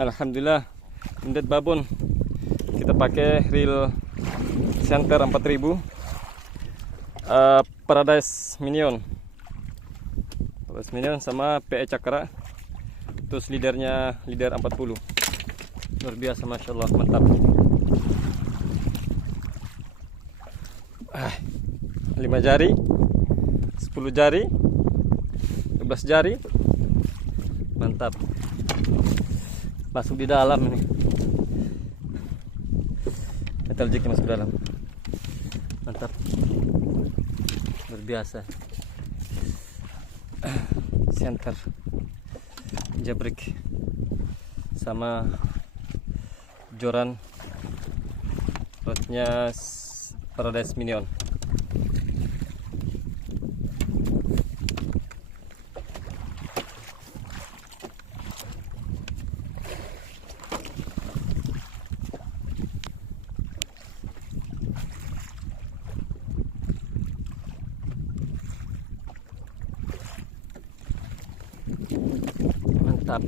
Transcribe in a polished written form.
Alhamdulillah, indet babon. Kita pakai reel center 4000 Paradise Minion sama PE Cakra. Terus leader 40. Luar biasa, masya Allah, mantap. 5 jari, 10 jari, 12 jari, mantap. Masuk di dalam ini, metal jignya masuk dalam, mantap, luar biasa. Center jabrik sama joran, rodnya Paradise Minion. Mantap.